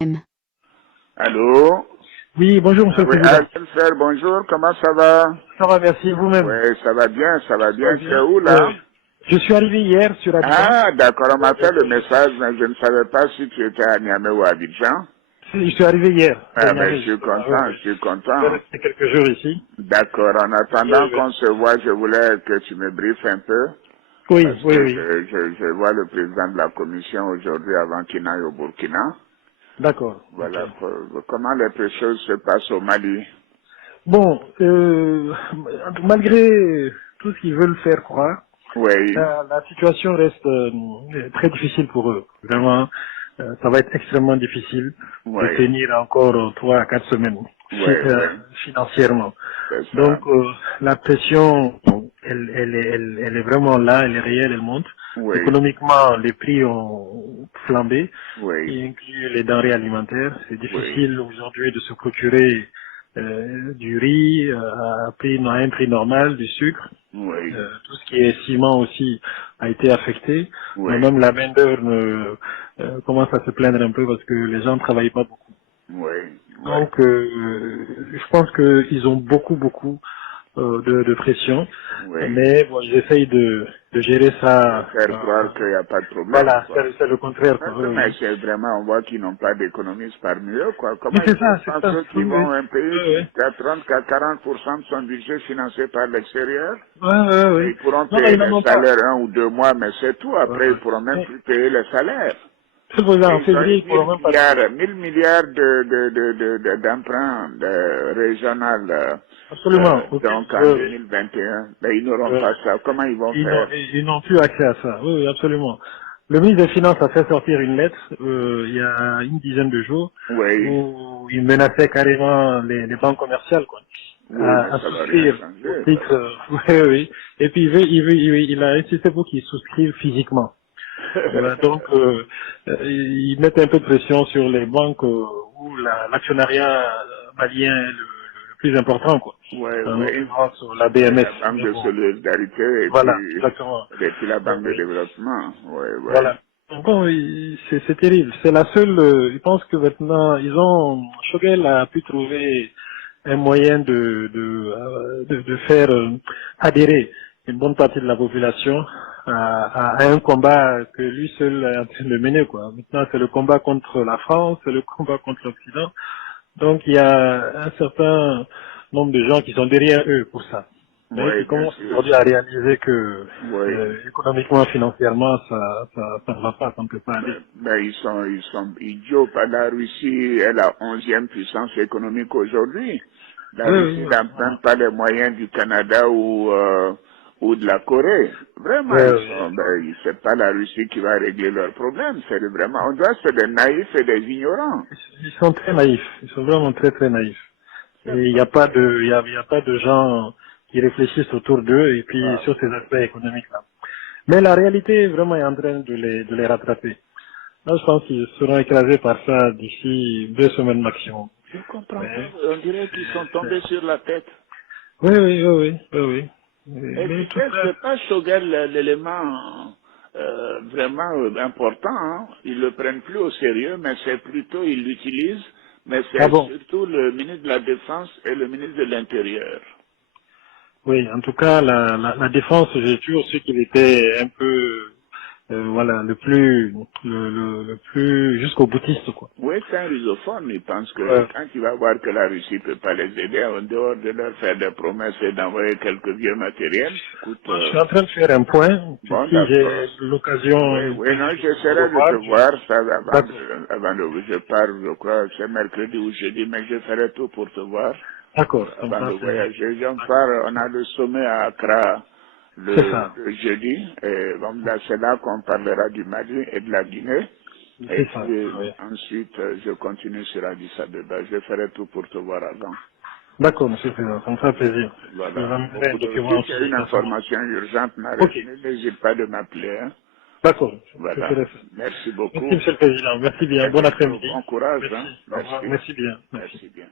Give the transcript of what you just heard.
M. Allô? Oui, bonjour Monsieur le Oui, Président. frère, bonjour, comment ça va? Ça va, merci, vous-même. Oui, ça va bien, ça va Ça va bien. C'est bien. où là? Je suis arrivé hier sur Abidjan. Ah, d'accord, on m'a fait le message, mais je ne savais pas si tu étais à Niamey ou à Abidjan. Je suis arrivé hier, de Ah, mais je Niamey, suis justement. Oui, content, oui. je suis Je vais content. rester quelques jours ici. D'accord, en attendant Oui, oui. qu'on se voit, je voulais que tu me briefes un peu, Oui, parce oui, que oui. je vois le président de la commission aujourd'hui avant qu'il n'aille au Burkina. D'accord, ok. Voilà, comment les choses se passent au Mali. Bon, malgré tout ce qu'ils veulent faire croire, Oui, la situation reste très difficile pour eux. Vraiment, ça va être extrêmement difficile de oui, tenir encore 3 à 4 semaines oui, oui, financièrement. c'est Donc ça. la pression, elle est vraiment là, elle est réelle, elle monte. Oui, Économiquement, les prix ont flambé, oui, y inclut les denrées alimentaires. C'est oui, difficile aujourd'hui de se procurer du riz à un prix normal, du sucre. oui, Tout ce qui est ciment aussi a été affecté. Mais oui, même la main d'œuvre commence à se plaindre un peu parce que les gens ne travaillent pas beaucoup. oui, oui, Donc, je pense qu'ils ont beaucoup de pression, oui. mais bon, ils essayent de gérer De ça. faire croire qu'il n'y a pas de problème, Voilà, quoi. c'est le contraire, quoi. Oui, Mais oui. c'est vraiment, on voit qu'ils n'ont pas d'économistes parmi eux, quoi. Mais Comment ils peuvent c'est ça. penser Oui, qu'ils oui. vont un pays Oui, qui a 30 à 40% de son budget financé par l'extérieur? oui. Oui, oui, Et oui. ils pourront Non, payer ils n'en les ont pas. salaires 1 ou 2 mois, mais c'est tout. Ouais, Après, ils ouais. pourront même Mais, plus payer les salaires. c'est pour ça, Et en ils ont février, eu ils ne pourront même pas payer. 1000 milliards d'emprunts régional, Absolument. Aucune. donc en Oui, oui. 2021. Mais ils n'auront Oui. pas ça. Comment ils vont faire? Ils n'ont plus accès à ça. Oui, oui, absolument. Le ministre des Finances a fait sortir une lettre il y a une dizaine de jours Oui, où il menaçait carrément les banques commerciales quoi, oui, mais à ça va rien souscrire au changer. Ça titre. Oui, oui. Et puis il a insisté pour qu'ils souscrivent physiquement. va. Voilà, donc ils mettent un peu de pression sur les banques où l'actionnariat malien est le plus important quoi. Oui, En oui. l'occurrence la C'est BMS. la Banque Mais de bon, solidarité voilà, exactement. et puis la Oui, Banque de oui. développement. Oui, oui. Voilà. Bon, c'est terrible. C'est la seule. Je pense que maintenant, Choguel a pu trouver un moyen de faire adhérer une bonne partie de la population à un combat que lui seul est en train de mener, quoi. Maintenant, c'est le combat contre la France, c'est le combat contre l'Occident. Donc, il y a un certain nombre de gens qui sont derrière eux pour ça. Mais Oui, qui bien commencent sûr. aujourd'hui à réaliser que Oui. économiquement, financièrement, ça ne va pas, ça ne peut pas aller. Mais ils sont idiots. La Russie est la 11e puissance économique aujourd'hui. La Oui, Russie oui, n'emprunte pas les moyens du Canada ou de la Corée. Vraiment, oui, oui. c'est pas la Russie qui va régler leurs problèmes. C'est vraiment, on doit être des naïfs et des ignorants. Ils sont très naïfs. Ils sont vraiment très naïfs. Et C'est il n'y pas a pas vrai. de, il y a pas de gens qui réfléchissent autour d'eux et puis Ah, sur ces aspects économiques-là. Mais la réalité vraiment est en train de les rattraper. Là, je pense qu'ils seront écrasés par ça d'ici 2 semaines maximum. je ne comprends pas. Mais, On dirait qu'ils sont tombés sur la tête. oui. Et Mais tu tout sais, ça. c'est pas Shogel l'élément vraiment important. Hein. Ils le prennent plus au sérieux, mais c'est plutôt, ils l'utilisent, mais Ah c'est bon? surtout le ministre de la Défense et le ministre de l'Intérieur. Oui, en tout cas, la défense, j'ai toujours su qu'il était un peu, voilà, le plus jusqu'au boutiste, quoi. Oui, c'est un rusophone. Il pense que Ouais. quand il va voir que la Russie ne peut pas les aider, en dehors de leur faire des promesses et d'envoyer quelques vieux matériels, écoute, Moi, je suis en train de faire un point. Puis bon, si d'accord. j'ai l'occasion Oui, une oui, non, possibilité de vous j'essaierai de te revoir, voir ça d'accord. avant de, je pars, je crois, c'est mercredi ou jeudi, mais je ferai tout pour te voir D'accord, ça me avant fera de plaisir. voyager. On D'accord. part, on a le sommet à Accra C'est ça. le jeudi, et bon, là, c'est là qu'on parlera du Mali et de la Guinée. Et C'est ça, puis, oui. ensuite, je continue sur Addis Abeba. Je ferai tout pour te voir avant. D'accord, monsieur le Président, ça me fera plaisir. Je vous Voilà. enverrai un Si document tu as une aussi dans ce moment. information urgente, Ok, n'hésite pas de m'appeler. Hein. d'accord, je Voilà. ferai ça. Merci Merci, beaucoup. monsieur le Président. À Merci bien. très Bon bientôt. après-midi. Bon courage. Merci. Hein. Au revoir. Merci. Merci bien. Merci. Merci bien.